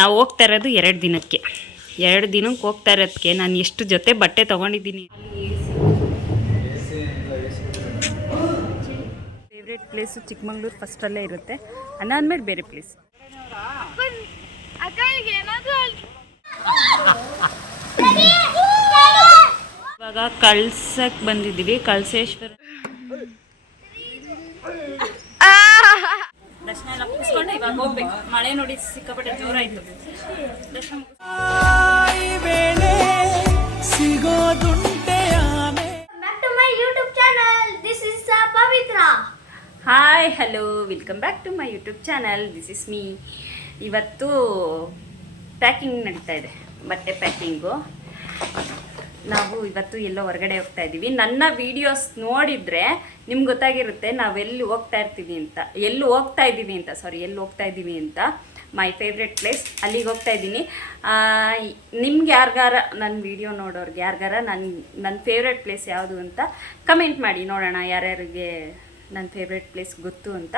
ನಾವು ಹೋಗ್ತಾ ಇರೋದು 2 ದಿನಕ್ಕೆ. 2 ದಿನಕ್ಕೆ ಹೋಗ್ತಾ ಇರೋದಕ್ಕೆ ನಾನು ಎಷ್ಟು ಜೊತೆ ಬಟ್ಟೆ ತೊಗೊಂಡಿದ್ದೀನಿ. ಫೇವ್ರೇಟ್ ಪ್ಲೇಸು ಚಿಕ್ಕಮಂಗ್ಳೂರು ಫಸ್ಟಲ್ಲೇ ಇರುತ್ತೆ, ಅದಾದಮೇಲೆ ಬೇರೆ ಪ್ಲೇಸ್. ಇವಾಗ ಕಳ್ಸಕ್ಕೆ ಬಂದಿದ್ದೀವಿ, ಕಳಸೇಶ್ವರ. ದರ್ಶನ ಎಲ್ಲ ಮುಗಿಸ್ಕೊಂಡು ಇವಾಗ ಹೋಗ್ಬೇಕು. ಮಳೆ ನೋಡಿ ಸಿಕ್ಕಾಪಟ್ಟೆ ಜೋರಾಯಿತು. Darshana hi hello, welcome back to my YouTube channel. This is me. ಇವತ್ತು ಪ್ಯಾಕಿಂಗ್ ನಡೀತಾ ಇದೆ, ಬಟ್ಟೆ ಪ್ಯಾಕಿಂಗು. ನಾವು ಇವತ್ತು ಎಲ್ಲೋ ಹೊರಗಡೆ ಹೋಗ್ತಾ ಇದ್ದೀವಿ. ನನ್ನ ವೀಡಿಯೋಸ್ ನೋಡಿದರೆ ನಿಮ್ಗೆ ಗೊತ್ತಾಗಿರುತ್ತೆ ನಾವು ಎಲ್ಲಿ ಹೋಗ್ತಾ ಇದ್ದೀವಿ ಅಂತ. ಮೈ ಫೇವ್ರೆಟ್ ಪ್ಲೇಸ್, ಅಲ್ಲಿಗೆ ಹೋಗ್ತಾ ಇದ್ದೀನಿ. ನಿಮ್ಗೆ ಯಾರಿಗಾರ ನನ್ನ ವೀಡಿಯೋ ನೋಡೋರಿಗೆ ಯಾರಿಗಾರ ನನ್ನ ಫೇವ್ರೆಟ್ ಪ್ಲೇಸ್ ಯಾವುದು ಅಂತ ಕಮೆಂಟ್ ಮಾಡಿ ನೋಡೋಣ, ಯಾರ್ಯಾರಿಗೆ ನನ್ನ ಫೇವ್ರೆಟ್ ಪ್ಲೇಸ್ ಗೊತ್ತು ಅಂತ.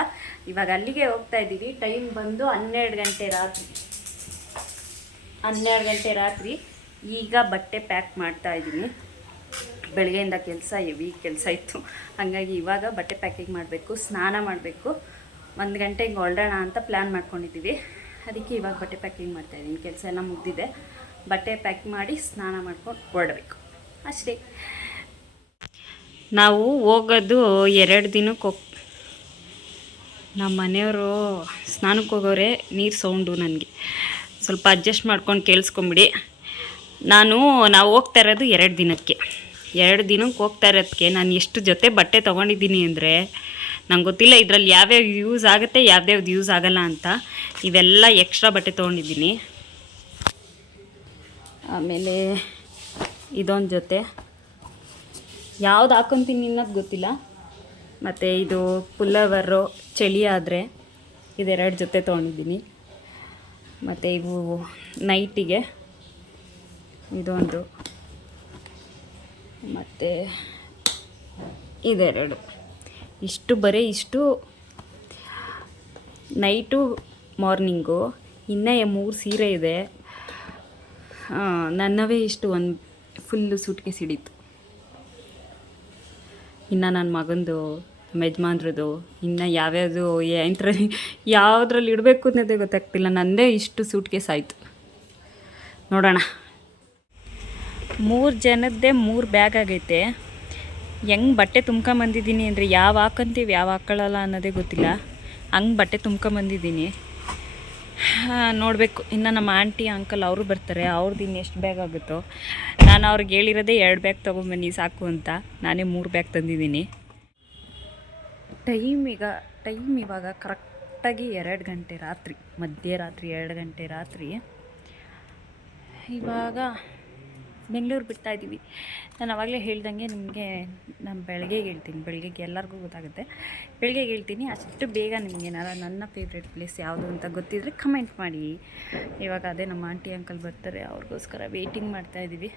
ಇವಾಗ ಅಲ್ಲಿಗೆ ಹೋಗ್ತಾ ಇದ್ದೀವಿ. ಟೈಮ್ ಬಂದು 12 ಗಂಟೆ ರಾತ್ರಿ. ಈಗ ಬಟ್ಟೆ ಪ್ಯಾಕ್ ಮಾಡ್ತಾ ಇದ್ದೀನಿ. ಬೆಳಗ್ಗೆಯಿಂದ ಹೆವಿ ಕೆಲಸ ಇತ್ತು, ಹಾಗಾಗಿ ಇವಾಗ ಬಟ್ಟೆ ಪ್ಯಾಕಿಂಗ್ ಮಾಡಬೇಕು, ಸ್ನಾನ ಮಾಡಬೇಕು. 1 ಗಂಟೆಗೆ ಹೊರಡೋಣ ಅಂತ ಪ್ಲ್ಯಾನ್ ಮಾಡ್ಕೊಂಡಿದ್ದೀವಿ. ಅದಕ್ಕೆ ಇವಾಗ ಬಟ್ಟೆ ಪ್ಯಾಕಿಂಗ್ ಮಾಡ್ತಾಯಿದ್ದೀನಿ. ಕೆಲಸ ಎಲ್ಲ ಮುಗಿದಿದೆ. ಬಟ್ಟೆ ಪ್ಯಾಕ್ ಮಾಡಿ ಸ್ನಾನ ಮಾಡ್ಕೊಂಡು ಹೊರಡಬೇಕು ಅಷ್ಟೇ. ನಾವು ಹೋಗೋದು 2 ದಿನಕ್ಕೆ ನಮ್ಮ ಮನೆಯವರು ಸ್ನಾನಕ್ಕೆ ಹೋಗೋರೆ. ನೀರು ಸೌಂಡು ನನಗೆ ಸ್ವಲ್ಪ ಅಡ್ಜಸ್ಟ್ ಮಾಡ್ಕೊಂಡು ಕೇಳಿಸ್ಕೊಂಬಿಡಿ. ನಾವು ಹೋಗ್ತಾ ಇರೋದು 2 ದಿನಕ್ಕೆ. 2 ದಿನಕ್ಕೆ ಹೋಗ್ತಾ ಇರೋದಕ್ಕೆ ನಾನು ಎಷ್ಟು ಜೊತೆ ಬಟ್ಟೆ ತೊಗೊಂಡಿದ್ದೀನಿ ಅಂದರೆ ನಂಗೆ ಗೊತ್ತಿಲ್ಲ ಇದರಲ್ಲಿ ಯಾವ್ಯಾವ ಯೂಸ್ ಆಗುತ್ತೆ, ಯಾವ್ಯಾವ್ದು ಯೂಸ್ ಆಗೋಲ್ಲ ಅಂತ. ಇವೆಲ್ಲ ಎಕ್ಸ್ಟ್ರಾ ಬಟ್ಟೆ ತೊಗೊಂಡಿದ್ದೀನಿ. ಆಮೇಲೆ ಇದೊಂದು ಜೊತೆ ಯಾವ್ದು ಹಾಕೊತೀನಿ ಅನ್ನೋದು ಗೊತ್ತಿಲ್ಲ. ಮತ್ತು ಇದು ಪುಲ್ಲವರು ಚಳಿ ಆದರೆ ಇದೆರಡು ಜೊತೆ ತೊಗೊಂಡಿದ್ದೀನಿ. ಮತ್ತು ಇವು ನೈಟಿಗೆ ಇದೊಂದು, ಮತ್ತು ಇದೆರಡು. ಇಷ್ಟು ನೈಟು ಮಾರ್ನಿಂಗು. ಇನ್ನೂ 3 ಸೀರೆ ಇದೆ. ನನ್ನವೇ ಒಂದು ಫುಲ್ಲು ಸೂಟ್ಕೇಸ್ ಹಿಡೀತು. ಇನ್ನು ನನ್ನ ಮಗಂದು, ನಮ್ಮ ಯಜಮಾನ್ರದ್ದು, ಇನ್ನು ಯಾವುದ್ರಲ್ಲಿ ಇಡಬೇಕು ಅನ್ನೋದೇ ಗೊತ್ತಾಗ್ತಿಲ್ಲ. ನನ್ನದೇ ಇಷ್ಟು ಸೂಟ್ಕೇಸ್ ಆಯಿತು. ನೋಡೋಣ. 3 ಜನದ್ದೇ 3 ಬ್ಯಾಗ್ ಆಗೈತೆ. ಹೆಂಗೆ ಬಟ್ಟೆ ತುಂಬ್ಕೊಂಬಂದಿದ್ದೀನಿ ಅಂದರೆ ಯಾವ ಹಾಕೊಂತೀವಿ ಯಾವ ಹಾಕೊಳ್ಳಲ್ಲ ಅನ್ನೋದೇ ಗೊತ್ತಿಲ್ಲ. ಹಂಗೆ ಬಟ್ಟೆ ತುಂಬ್ಕೊಂಬಂದಿದ್ದೀನಿ. ನೋಡಬೇಕು. ಇನ್ನು ನಮ್ಮ ಆಂಟಿ ಅಂಕಲ್ ಅವರು ಬರ್ತಾರೆ, ಅವ್ರದ್ದು ಇನ್ನು ಎಷ್ಟು ಬ್ಯಾಗ್ ಆಗುತ್ತೋ. ನಾನು ಅವ್ರಿಗೆ ಹೇಳಿರೋದೇ 2 ಬ್ಯಾಗ್ ತೊಗೊಂಬನ್ನಿ ಸಾಕು ಅಂತ. ನಾನೇ 3 ಬ್ಯಾಗ್ ತಂದಿದ್ದೀನಿ. ಟೈಮ್ ಇವಾಗ ಕರೆಕ್ಟಾಗಿ 2 ಗಂಟೆ ರಾತ್ರಿ, ಮಧ್ಯರಾತ್ರಿ 2 ಗಂಟೆ ರಾತ್ರಿ. ಇವಾಗ ಬೆಂಗಳೂರು ಬಿಡ್ತಾ ಇದ್ದೀವಿ. ನಾನು ಆವಾಗಲೇ ಹೇಳ್ದಂಗೆ ನಿಮಗೆ ನಾನು ಬೆಳಗ್ಗೆ ಹೇಳ್ತೀನಿ. ಬೆಳಗ್ಗೆಗೆ ಎಲ್ಲರಿಗೂ ಗೊತ್ತಾಗುತ್ತೆ. ಬೆಳಗ್ಗೆಗೆ ಹೇಳ್ತೀನಿ. ಅಷ್ಟು ಬೇಗ ನಿಮಗೆ ನನ್ನ ಫೇವ್ರೆಟ್ ಪ್ಲೇಸ್ ಯಾವುದು ಅಂತ ಗೊತ್ತಿದ್ದರೆ ಕಮೆಂಟ್ ಮಾಡಿ. ಇವಾಗ ಅದೇ ನಮ್ಮ ಆಂಟಿ ಅಂಕಲ್ ಬರ್ತಾರೆ, ಅವ್ರಿಗೋಸ್ಕರ ವೆಯ್ಟಿಂಗ್ ಮಾಡ್ತಾಯಿದ್ದೀವಿ.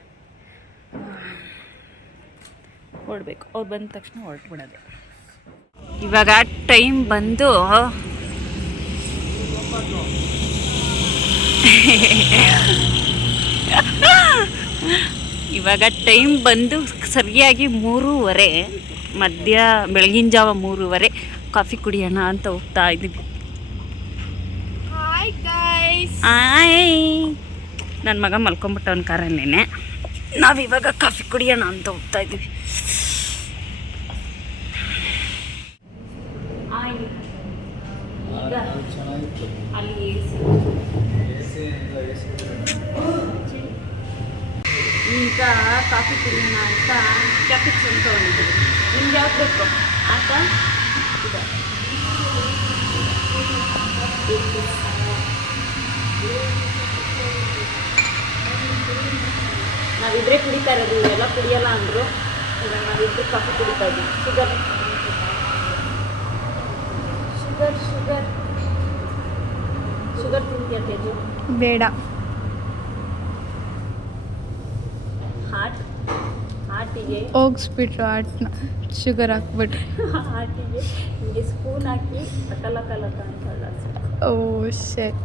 ಹೊರಡಬೇಕು. ಅವ್ರು ಬಂದ ತಕ್ಷಣ ಹೊರಟ್ಬಿಡೋದು. ಇವಾಗ ಟೈಮ್ ಬಂದು ಸರಿಯಾಗಿ 3:30. ಬೆಳಗಿನ ಜಾವ 3:30. ಕಾಫಿ ಕುಡಿಯೋಣ ಅಂತ ಹೋಗ್ತಾ ಇದ್ದೀವಿ. ನನ್ನ ಮಗ ಮಲ್ಕೊಂಬಿಟ್ಟವನ ಕಾರಲ್ಲೇನೆ. ನಾವಿವಾಗ ಕಾಫಿ ಕುಡಿಯೋಣ ಅಂತ ಹೋಗ್ತಾ ಇದ್ದೀವಿ. ಈಗ ಕಾಫಿ ಕುಡಿಯೋಣ ಅಂತ ಕ್ಯಾಪಿಕ್ಸ್ ಅಂತ ತೊಗೊಂಡಿದ್ದೀವಿ. ನಿಮ್ಗೆ ಯಾವ್ದು ಬೇಕು ಆತ? ಇದೆ. ನಾವಿದ್ರೆ ಕುಡಿತಾ ಇರೋದು, ಇವೆಲ್ಲ ಕುಡಿಯೋಲ್ಲ ಅಂದರು. ಇವಾಗ ನಾವಿದ್ರೆ ಕಾಫಿ ಕುಡಿತಾ ಇದ್ದೀವಿ. ಶುಗರ್ ತಿಂತೀಯ ತೇಜು? ಬೇಡ. ಹಾಟಿಗೆ ಹೋಗಿಸ್ಬಿಟ್ರು ಹಾಟ್ನ, ಶುಗರ್ ಹಾಕ್ಬಿಟ್ಟು. ಹಾಟಿಗೆ ಹಿಂಗೆ ಸ್ಪೂನ್ ಹಾಕಿ ಕಲಕ ಅಂತ. ಓ ಶೆಟ್.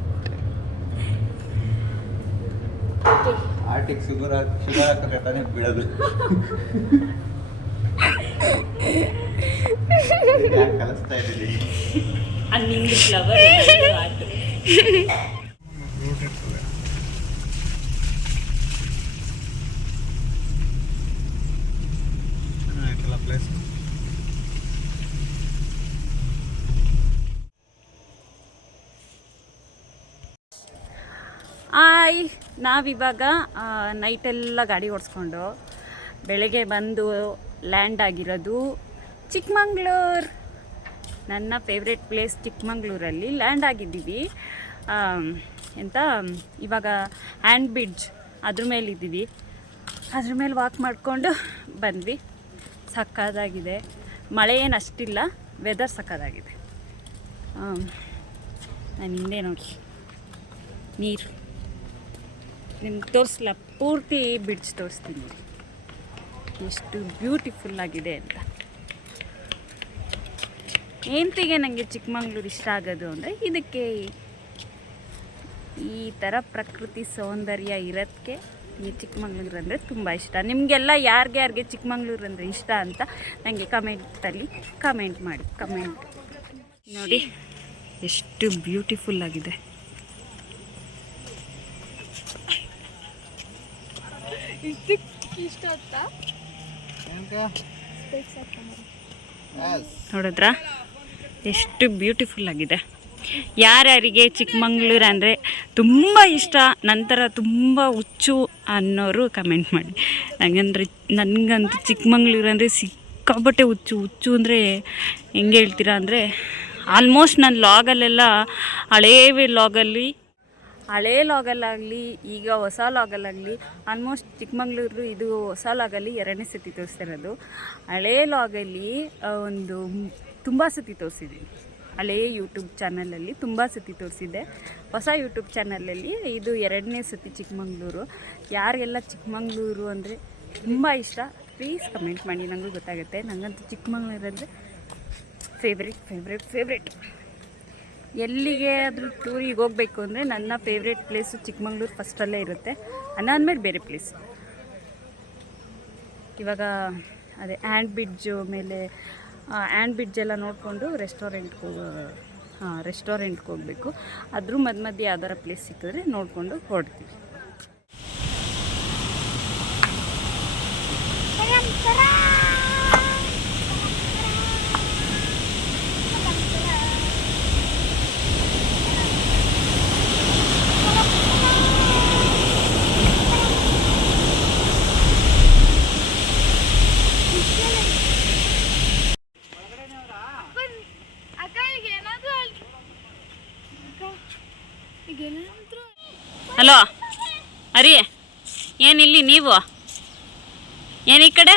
ಆಟಿಗೆ ಶುಗರ್ ಹಾಕಿದ್ರೆ ತಾನೇ ಬೀಳೋದು. ಯಾಕೆ ಕಲಿಸ್ತಾ ಇದ್ದೀನಿ? ನಿಂದು ಫ್ಲವರ್ ಆಯ್ತು. ಆಯ್ತಲ್ಲ ಪ್ಲೇಸ್. ನಾವಿವಾಗ ನೈಟೆಲ್ಲ ಗಾಡಿ ಓಡಿಸ್ಕೊಂಡು ಬೆಳಗ್ಗೆ ಬಂದು ಲ್ಯಾಂಡ್ ಆಗಿರೋದು ಚಿಕ್ಕಮಂಗ್ಳೂರು. ನನ್ನ ಫೇವ್ರೆಟ್ ಪ್ಲೇಸ್ ಚಿಕ್ಕಮಂಗ್ಳೂರಲ್ಲಿ ಲ್ಯಾಂಡ್ ಆಗಿದ್ದೀವಿ. ಎಂತ ಇವಾಗ ಹ್ಯಾಂಡ್ ಬ್ರಿಡ್ಜ್ ಅದ್ರ ಮೇಲಿದ್ದೀವಿ. ಅದ್ರ ಮೇಲೆ ವಾಕ್ ಮಾಡಿಕೊಂಡು ಬಂದ್ವಿ. ಸಕ್ಕತ್ತಾಗಿದೆ. ಮಳೆ ಏನು ಅಷ್ಟಿಲ್ಲ, ವೆದರ್ ಸಕ್ಕತ್ತಾಗಿದೆ. ನಾನು ಹಿಂದೆ ನೋಡಿ ನೀರು ನಿಮ್ಗೆ ತೋರಿಸಲ್ಲ, ಪೂರ್ತಿ ಬ್ರಿಡ್ಜ್ ತೋರಿಸ್ತೀನಿ ನೋಡಿ ಎಷ್ಟು ಬ್ಯೂಟಿಫುಲ್ ಆಗಿದೆ ಅಂತ. ಎಂತಿಗೆ ನನಗೆ ಚಿಕ್ಕಮಂಗ್ಳೂರು ಇಷ್ಟ ಆಗೋದು ಅಂದರೆ ಇದಕ್ಕೆ ಈ ಥರ ಪ್ರಕೃತಿ ಸೌಂದರ್ಯ ಇರೋದಕ್ಕೆ ಈ ಚಿಕ್ಕಮಂಗ್ಳೂರು ಅಂದರೆ ತುಂಬ ಇಷ್ಟ. ನಿಮಗೆಲ್ಲ ಯಾರಿಗೆ ಚಿಕ್ಕಮಂಗ್ಳೂರು ಅಂದರೆ ಇಷ್ಟ ಅಂತ ನನಗೆ ಕಮೆಂಟಲ್ಲಿ ಕಮೆಂಟ್ ಮಾಡಿ. ಕಮೆಂಟ್ ನೋಡಿ ಎಷ್ಟು ಬ್ಯೂಟಿಫುಲ್ ಆಗಿದೆ. ನೋಡಿದ್ರಾ ಎಷ್ಟು ಬ್ಯೂಟಿಫುಲ್ ಆಗಿದೆ. ಯಾರ್ಯಾರಿಗೆ ಚಿಕ್ಕಮಂಗ್ಳೂರು ಅಂದರೆ ತುಂಬ ಇಷ್ಟ, ನಂತರ ತುಂಬ ಹುಚ್ಚು ಅನ್ನೋರು ಕಮೆಂಟ್ ಮಾಡಿ. ನನಗಂತೂ ಚಿಕ್ಕಮಂಗ್ಳೂರು ಅಂದರೆ ಸಿಕ್ಕಾಪಟ್ಟೆ ಹುಚ್ಚು ಅಂದರೆ ಹೆಂಗೆ ಹೇಳ್ತೀರಾ ಅಂದರೆ ಆಲ್ಮೋಸ್ಟ್ ನನ್ನ ಲಾಗಲ್ಲೆಲ್ಲ ಹಳೇ ಲಾಗಲ್ಲಾಗಲಿ ಈಗ ಹೊಸ ಲಾಗಲ್ಲಾಗಲಿ ಆಲ್ಮೋಸ್ಟ್ ಚಿಕ್ಕಮಂಗ್ಳೂರು ಇದು ಹೊಸ ಲಾಗಲ್ಲಿ 2ನೇ ಸತಿ ತೋರಿಸ್ತಿರೋದು. ಹಳೇ ಲಾಗಲ್ಲಿ ಒಂದು ತುಂಬ ಸತಿ ತೋರಿಸಿದ್ದೀನಿ. ಹಳೇ ಯೂಟ್ಯೂಬ್ ಚಾನಲಲ್ಲಿ ತುಂಬ ಸತಿ ತೋರಿಸಿದ್ದೆ. ಹೊಸ ಯೂಟ್ಯೂಬ್ ಚಾನಲಲ್ಲಿ ಇದು 2ನೇ ಸತಿ ಚಿಕ್ಕಮಂಗ್ಳೂರು. ಯಾರಿಗೆಲ್ಲ ಚಿಕ್ಕಮಂಗ್ಳೂರು ಅಂದರೆ ತುಂಬ ಇಷ್ಟ ಪ್ಲೀಸ್ ಕಮೆಂಟ್ ಮಾಡಿ, ನನಗೂ ಗೊತ್ತಾಗುತ್ತೆ. ನನಗಂತೂ ಚಿಕ್ಕಮಂಗ್ಳೂರು ಅಂದರೆ ಫೇವ್ರೆಟ್. ಎಲ್ಲಿಗೆ ಆದರೂ ಟೂರಿಗೆ ಹೋಗಬೇಕು ಅಂದರೆ ನನ್ನ ಫೇವ್ರೆಟ್ ಪ್ಲೇಸು ಚಿಕ್ಕಮಂಗ್ಳೂರು ಫಸ್ಟಲ್ಲೇ ಇರುತ್ತೆ. ಅದಾದಮೇಲೆ ಬೇರೆ ಪ್ಲೇಸ್. ಇವಾಗ ಅದೇ ಹ್ಯಾಂಡ್ ಬ್ರಿಡ್ಜ್ ಎಲ್ಲ ನೋಡಿಕೊಂಡು ರೆಸ್ಟೋರೆಂಟ್ಗೆ ಹೋಗಬೇಕು. ಅದ್ರ ಮಧ್ಯೆ ಯಾವ್ದಾರ ಪ್ಲೇಸ್ ಸಿಕ್ಕಿದ್ರೆ ನೋಡಿಕೊಂಡು ಹೊರಡ್ತೀವಿ. ಹಲೋ ಅರಿ, ಏನಿಲ್ಲಿ ನೀವು ಏನು ಈ ಕಡೆ?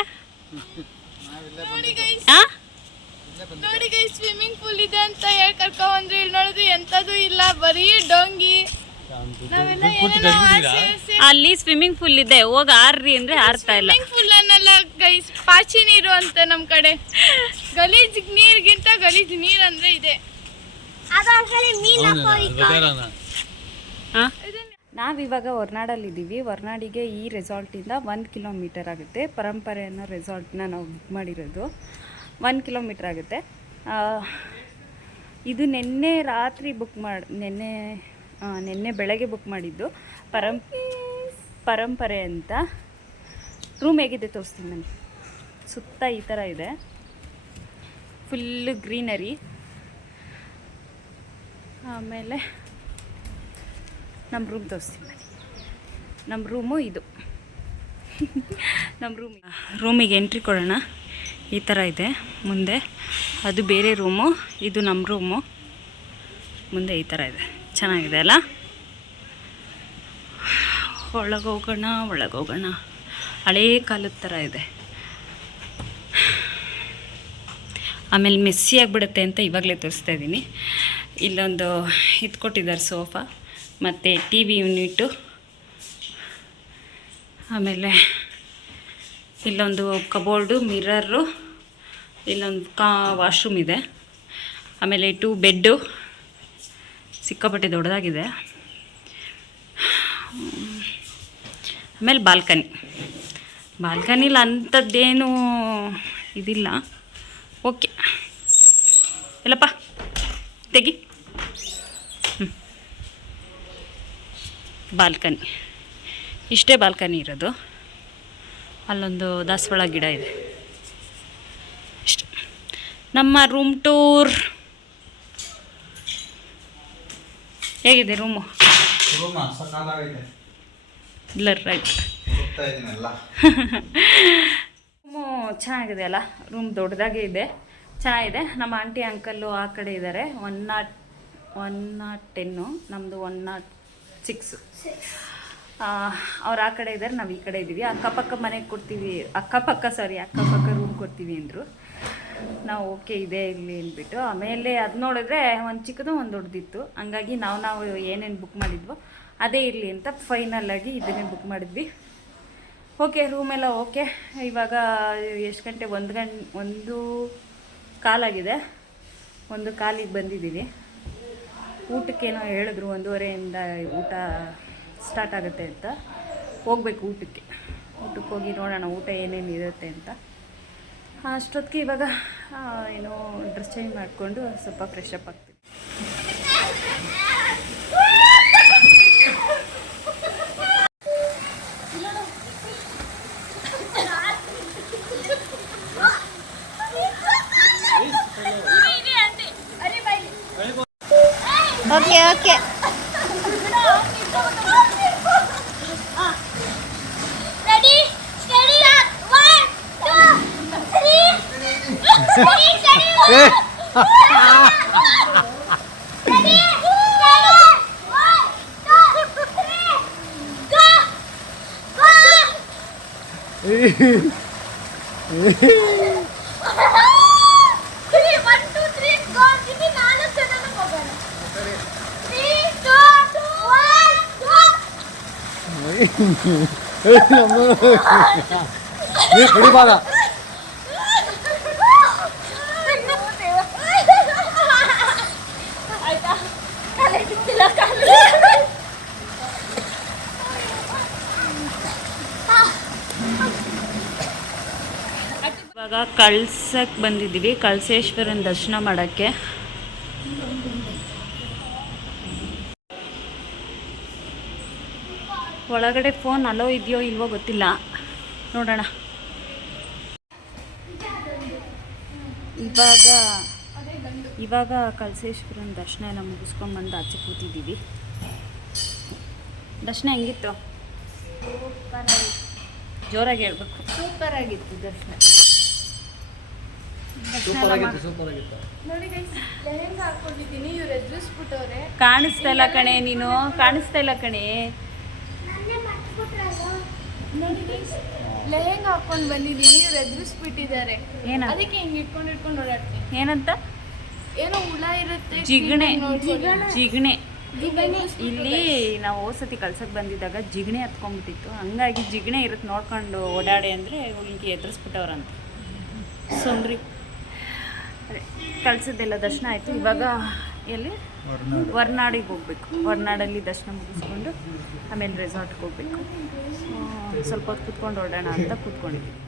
ನೋಡಿ ಗೈಸ್, ಸ್ವಿಮ್ಮಿಂಗ್ ಪೂಲ್ ಇದೆ ಅಂತ ಹೇಳಿ ಕರ್ಕೊಂಡ್ಬಂದ್ರೆ ಇಲ್ಲಿ ನೋಡಿದ್ರೆ ಎಂಥದ್ದು ಇಲ್ಲ, ಬರೀ ಡೊಂಗಿ. ಅಲ್ಲಿ ಸ್ವಿಮ್ಮಿಂಗ್ ಪೂಲ್ ಇದೆ, ಹೋಗಿ ಆರ್ರಿ ಅಂದ್ರೆ ಆರ್ತಾ ಇಲ್ಲ. ಸ್ವಿಮ್ಮಿಂಗ್ ಪೂಲ್ ಅನ್ನಲ್ಲ ಗೈಸ್, ಪಾಚಿ ನೀರು ಅಂತ ನಮ್ಮ ಕಡೆ. ಗಲೀಜ್ ನೀರಿಗಿಂತ ಗಲೀಜ್ ನೀರು ಅಂದ್ರೆ ಇದೆ. ನಾವಿವಾಗ ಹೊರನಾಡಲ್ಲಿದ್ದೀವಿ. ಹೊರನಾಡಿಗೆ ಈ ರೆಸಾರ್ಟಿಂದ 1 ಕಿಲೋಮೀಟರ್ ಆಗುತ್ತೆ. ಪರಂಪರೆ ಅನ್ನೋ ರೆಸಾರ್ಟ್ನ ನಾವು ಬುಕ್ ಮಾಡಿರೋದು 1 ಕಿಲೋಮೀಟರ್ ಆಗುತ್ತೆ. ಇದು ನಿನ್ನೆ ರಾತ್ರಿ ನಿನ್ನೆ ಬೆಳಗ್ಗೆ ಬುಕ್ ಮಾಡಿದ್ದು. ಪರಂಪರೆ ಅಂತ. ರೂಮ್ ಹೇಗಿದೆ ತೋರಿಸ್ತೀನಿ ನಾನು. ಸುತ್ತ ಈ ಥರ ಇದೆ, ಫುಲ್ಲು ಗ್ರೀನರಿ. ಆಮೇಲೆ ನಮ್ಮ ರೂಮ್ ತೋರಿಸ್ತೀನಿ. ನಮ್ಮ ರೂಮು ಇದು. ನಮ್ಮ ರೂಮಿಗೆ ಎಂಟ್ರಿ ಕೊಡೋಣ. ಈ ಥರ ಇದೆ ಮುಂದೆ. ಅದು ಬೇರೆ ರೂಮು, ಇದು ನಮ್ಮ ರೂಮು. ಮುಂದೆ ಈ ಥರ ಇದೆ, ಚೆನ್ನಾಗಿದೆ ಅಲ್ಲ? ಒಳಗೋಗೋಣ. ಹಳೇ ಕಾಲದ ಥರ ಇದೆ. ಆಮೇಲೆ ಮೆಸ್ಸಿ ಆಗಿಬಿಡುತ್ತೆ ಅಂತ ಇವಾಗಲೇ ತೋರಿಸ್ತಾ ಇದ್ದೀನಿ. ಇಲ್ಲೊಂದು ಇದು ಕೊಟ್ಟಿದ್ದಾರೆ, ಸೋಫಾ ಮತ್ತು ಟಿ ವಿ ಯೂನಿಟು. ಆಮೇಲೆ ಇಲ್ಲೊಂದು ಕಬೋರ್ಡು, ಮಿರರು, ಇಲ್ಲೊಂದು ವಾಶ್ರೂಮ್ ಇದೆ. ಆಮೇಲೆ 2 ಬೆಡ್ಡು, ಸಿಕ್ಕಾಪಟ್ಟೆ ದೊಡ್ಡದಾಗಿದೆ. ಆಮೇಲೆ ಬಾಲ್ಕನಿಲಿ ಅಂಥದ್ದೇನು ಇದಿಲ್ಲ. ಓಕೆ ಎಲ್ಲಪ್ಪ ತೆಗಿ. ಬಾಲ್ಕನಿ ಇಷ್ಟೇ ಬಾಲ್ಕನಿ ಇರೋದು. ಅಲ್ಲೊಂದು ದಾಸವಾಳ ಗಿಡ ಇದೆ. ಇಷ್ಟು ನಮ್ಮ ರೂಮ್ ಟೂರ್. ಹೇಗಿದೆ ರೂಮು? Blur right. ರೂಮು ಚೆನ್ನಾಗಿದೆ ಅಲ್ಲ, ರೂಮ್ ದೊಡ್ಡದಾಗೇ ಇದೆ, ಚೆನ್ನಾಗಿದೆ. ನಮ್ಮ ಆಂಟಿ ಅಂಕಲ್ಲು ಆ ಕಡೆ ಇದ್ದಾರೆ. 110, ನಮ್ಮದು 106. ಅವ್ರು ಆ ಕಡೆ ಇದ್ದಾರೆ, ನಾವು ಈ ಕಡೆ ಇದ್ದೀವಿ. ಅಕ್ಕಪಕ್ಕ ಮನೆಗೆ ಕೊಡ್ತೀವಿ, ಅಕ್ಕಪಕ್ಕ ರೂಮ್ ಕೊಡ್ತೀವಿ ಅಂದರು. ನಾವು ಓಕೆ ಇದೆ ಇಲ್ಲಿ ಅಂದ್ಬಿಟ್ಟು, ಆಮೇಲೆ ಅದು ನೋಡಿದ್ರೆ ಒಂದು ಚಿಕ್ಕದು ಒಂದು ದೊಡ್ಡದಿತ್ತು. ಹಂಗಾಗಿ ನಾವು ಏನೇನು ಬುಕ್ ಮಾಡಿದ್ವೋ ಅದೇ ಇರಲಿ ಅಂತ ಫೈನಲ್ಲಾಗಿ ಇದನ್ನೇ ಬುಕ್ ಮಾಡಿದ್ವಿ. ಓಕೆ, ರೂಮೆಲ್ಲ ಓಕೆ. ಇವಾಗ ಎಷ್ಟು ಗಂಟೆ? 1:15 1 ಕಾಲಿಗೆ ಬಂದಿದ್ದೀವಿ. ಊಟಕ್ಕೇನೋ ಹೇಳಿದ್ರು 1:30ಇಂದ ಊಟ ಸ್ಟಾರ್ಟ್ ಆಗುತ್ತೆ ಅಂತ. ಹೋಗ್ಬೇಕು ಊಟಕ್ಕೆ ಹೋಗಿ ನೋಡೋಣ ಊಟ ಏನೇನು ಇರುತ್ತೆ ಅಂತ. ಅಷ್ಟೊತ್ತಿಗೆ ಇವಾಗ ಏನೋ ಡ್ರೆಸ್ ಚೇಂಜ್ ಮಾಡಿಕೊಂಡು ಸ್ವಲ್ಪ ಫ್ರೆಶ್ ಅಪ್ ಆಗ್ತೀವಿ. Okay okay ready steady 1 2 3 steady ready ಕುಡಿಬಾರ. ಇವಾಗ ಕಳ್ಸಕ್ಕೆ ಬಂದಿದ್ದೀವಿ, ಕಳಸೇಶ್ವರನ ದರ್ಶನ ಮಾಡೋಕ್ಕೆ. ಒಳಗಡೆ ಫೋನ್ ಅಲೋ ಇದೆಯೋ ಇಲ್ವೋ ಗೊತ್ತಿಲ್ಲ, ನೋಡೋಣ. ಇವಾಗ ಕಳಸೇಶ್ವರನ ದರ್ಶನ ಎಲ್ಲ ಮುಗಿಸ್ಕೊಂಡ್ಬಂದು ಆಚೆ ಕೂತಿದ್ದೀವಿ. ದರ್ಶನ ಹೆಂಗಿತ್ತು? ಜೋರಾಗಿ ಹೇಳ್ಬೇಕು. ಸೂಪರ್ ಆಗಿತ್ತು ದರ್ಶನ. ನೋಡಿ ಗೈಸ್, ಲೆಹೆಂಗಾ ಹಾಕೊಂಡಿದ್ದೀನಿ, ಇವ್ರು ಎದುರಿಸ್ಬಿಟ್ಟವ್ರೆ. ಕಾಣಿಸ್ತಾ ಇಲ್ಲ ಕಣೆ, ನೀನು ಕಾಣಿಸ್ತಾ ಇಲ್ಲ ಕಣೆ. ನೋಡಿ ಗೈಸ್, ಲೆಹೆಂಗಾ ಹಾಕೊಂಡು ಬಂದಿದ್ದೀನಿ, ಇವ್ರು ಎದುರಿಸ್ಬಿಟ್ಟಿದ್ದಾರೆ. ಏನಂತ? ಅದಕ್ಕೆ ಹಿಂಗೆ ಇಟ್ಕೊಂಡು ಓಡಾಡ್ತೀನಿ. ಏನಂತ? ಏನೋ ಹುಳ ಇರುತ್ತೆ, ಜಿಗಣೆ. ಜಿಗಣೆ. ಇಲ್ಲಿ ನಾವು ಹೋದ್ಸತಿ ಕಳ್ಸಕ್ಕೆ ಬಂದಿದ್ದಾಗ ಜಿಗಣೆ ಹತ್ಕೊಂಡ್ಬಿಟ್ಟಿತ್ತು. ಹಂಗಾಗಿ ಜಿಗಣೆ ಇರುತ್ತೆ ನೋಡ್ಕೊಂಡು ಓಡಾಡಿ ಅಂದರೆ ಈಗ ಎದುರಿಸ್ಬಿಟ್ಟವ್ರಂತ. ಸುಮ್ರಿ. ಅದೇ ಕಳ್ಸದ್ದೆಲ್ಲ ದರ್ಶನ ಆಯಿತು. ಇವಾಗ ಎಲ್ಲಿ? ಹೊರ್ನಾಡಿಗೆ ಹೋಗ್ಬೇಕು. ಹೊರ್ನಾಡಲ್ಲಿ ದರ್ಶನ ಮುಗಿಸ್ಕೊಂಡು ಆಮೇಲೆ ರೆಸಾರ್ಟ್ಗೆ ಹೋಗ್ಬೇಕು. ಸ್ವಲ್ಪ ಹೊತ್ತು ಕೂತ್ಕೊಂಡು ಓಡೋಣ ಅಂತ ಕೂತ್ಕೊಂಡಿದ್ದೀವಿ.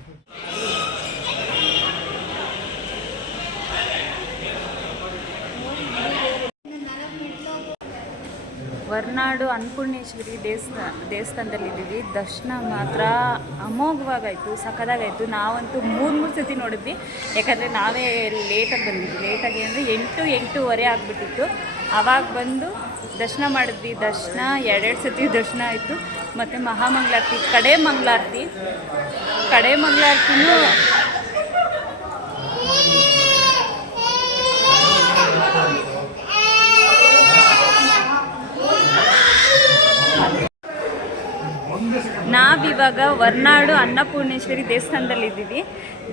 ಹೊರ್ನಾಡು ಅನ್ನಪೂರ್ಣೇಶ್ವರಿ ದೇವಸ್ಥಾನದಲ್ಲಿದ್ದೀವಿ. ದರ್ಶನ ಮಾತ್ರ ಅಮೋಘವಾಗಾಯಿತು, ಸಖತ್ತಾಗಾಯಿತು. ನಾವಂತೂ 3 ಸತಿ ನೋಡಿದ್ವಿ. ಯಾಕಂದರೆ ನಾವೇ ಲೇಟಾಗಿ ಬಂದಿದ್ವಿ. ಲೇಟಾಗಿ ಅಂದರೆ 8:30 ಆಗಿಬಿಟ್ಟಿತ್ತು. ಆವಾಗ ಬಂದು ದರ್ಶನ ಮಾಡಿದ್ವಿ. ದರ್ಶನ 2 ಸತಿ ದರ್ಶನ ಆಯಿತು. ಮತ್ತು ಮಹಾಮಂಗಳಾರತಿ, ಕಡೆ ಮಂಗಳಾರತಿನೂ ನಾವಿವಾಗ ಹೊರ್ನಾಡು ಅನ್ನಪೂರ್ಣೇಶ್ವರಿ ದೇವಸ್ಥಾನದಲ್ಲಿದ್ದೀವಿ.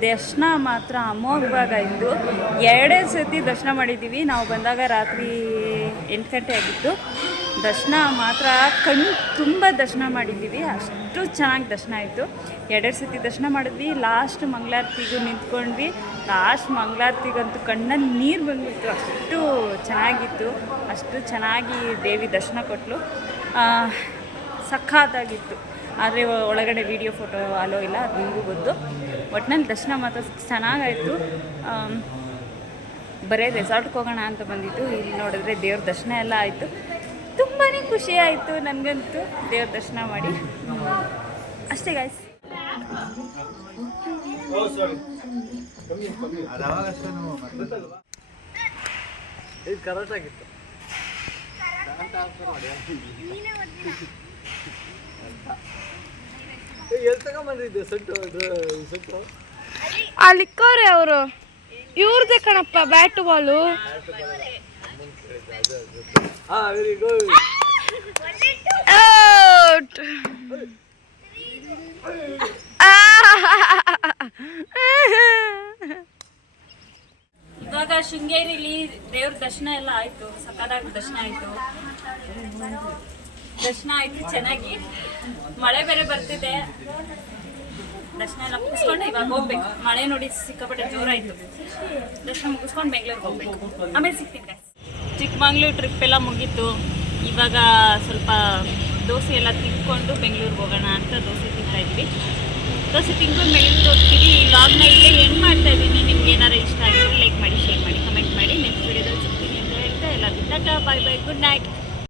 ದರ್ಶನ ಮಾತ್ರ ಅಮೋಘವಾಗಾಯಿತು. 2 ಸತಿ ದರ್ಶನ ಮಾಡಿದ್ದೀವಿ. ನಾವು ಬಂದಾಗ ರಾತ್ರಿ 8 ಗಂಟೆ ಆಗಿತ್ತು. ದರ್ಶನ ಮಾತ್ರ ತುಂಬ ದರ್ಶನ ಮಾಡಿದ್ದೀವಿ. ಅಷ್ಟು ಚೆನ್ನಾಗಿ ದರ್ಶನ ಆಯಿತು. 2 ಸತಿ ದರ್ಶನ ಮಾಡಿದ್ವಿ. ಲಾಸ್ಟ್ ಮಂಗಳಾರತಿಗೂ ನಿಂತ್ಕೊಂಡ್ವಿ. ಲಾಸ್ಟ್ ಮಂಗಳಾರತಿಗಂತೂ ಕಣ್ಣಲ್ಲಿ ನೀರು ಬಂದ್ಬಿಟ್ಟು, ಅಷ್ಟು ಚೆನ್ನಾಗಿತ್ತು. ಅಷ್ಟು ಚೆನ್ನಾಗಿ ದೇವಿ ದರ್ಶನ ಕೊಟ್ಟಳು. ಸಖತ್ತಾಗಿತ್ತು. ಆದರೆ ಒಳಗಡೆ ವೀಡಿಯೋ ಫೋಟೋ ಅಲೋ ಇಲ್ಲ, ಅದು ನಿಮಗೂ ಗೊತ್ತು. ಒಟ್ಟಿನಲ್ಲಿ ದರ್ಶನ ಮಾತ್ರ ಚೆನ್ನಾಗಾಯಿತು. ಬರೀ ರೆಸಾರ್ಟ್ಗೆ ಹೋಗೋಣ ಅಂತ ಬಂದಿದ್ದು, ಇಲ್ಲಿ ನೋಡಿದ್ರೆ ದೇವ್ರ ದರ್ಶನ ಎಲ್ಲ ಆಯಿತು. ತುಂಬಾ ಖುಷಿ ಆಯಿತು ನನಗಂತೂ ದೇವ್ರ ದರ್ಶನ ಮಾಡಿ. ಅಷ್ಟೇ ಗಾಯ್ಸ್. ಇದು ಕರೆಕ್ಟ್ ಆಗಿತ್ತು. ಅಲ್ಲಿಕ್ಕವ್ರೆ ಅವರು, ಇವ್ರದೇ ಕಣಪ್ಪ ಬ್ಯಾಟು ಬಾಲು. ಇವಾಗ ಶೃಂಗೇರಿಲಿ ದೇವ್ರ ದರ್ಶನ ಎಲ್ಲ ಆಯಿತು, ಸಕ್ಕದಾಗಿ ದರ್ಶನ ಆಯಿತು. ದರ್ಶನ ಆಯಿತು ಚೆನ್ನಾಗಿ. ಮಳೆ ಬೇರೆ ಬರ್ತಿದೆ. ದರ್ಶನ ಎಲ್ಲ ಮುಗಿಸ್ಕೊಂಡು ಇವಾಗ ಹೋಗ್ಬೇಕು. ಮಳೆ ನೋಡಿ ಸಿಕ್ಕಾಪಟ್ಟೆ ಜೋರಾಯಿತು. ದರ್ಶನ ಮುಗಿಸ್ಕೊಂಡು ಬೆಂಗಳೂರಿಗೆ ಹೋಗ್ಬೇಕು. ಆಮೇಲೆ ಸಿಗ್ತೀನಿ guys. ಚಿಕ್ಕಮಂಗ್ಳೂರು ಟ್ರಿಪ್ ಎಲ್ಲ ಮುಗೀತು. ಇವಾಗ ಸ್ವಲ್ಪ ದೋಸೆ ಎಲ್ಲ ತಿನ್ಕೊಂಡು ಬೆಂಗಳೂರಿಗೆ ಹೋಗೋಣ ಅಂತ ದೋಸೆ ತಿಂತಾಯಿದ್ವಿ. ದೋಸೆ ತಿನ್ಕೊಂಡು ಬೆಂಗಳೂರಿಗೆ ಹೋಗ್ತೀವಿ. ಈ ಲಾಗ್ನ ಇಲ್ಲೇ ಏನು ಮಾಡ್ತಾ ಇದ್ದೀನಿ. ನಿಮ್ಗೆ ಏನಾರು ಇಷ್ಟ ಆಗಿದ್ರೆ ಲೈಕ್ ಮಾಡಿ, ಶೇರ್ ಮಾಡಿ, ಕಮೆಂಟ್ ಮಾಡಿ. ನೆಕ್ಸ್ಟ್ ವಿಡಿಯೋದಲ್ಲಿ ಸಿಗ್ತೀನಿ ಅಂತ ಹೇಳ್ತಾ ಎಲ್ಲರಿಗೂ ಟಾಟಾ, ಬಾಯ್ ಬಾಯ್, ಗುಡ್ ನೈಟ್.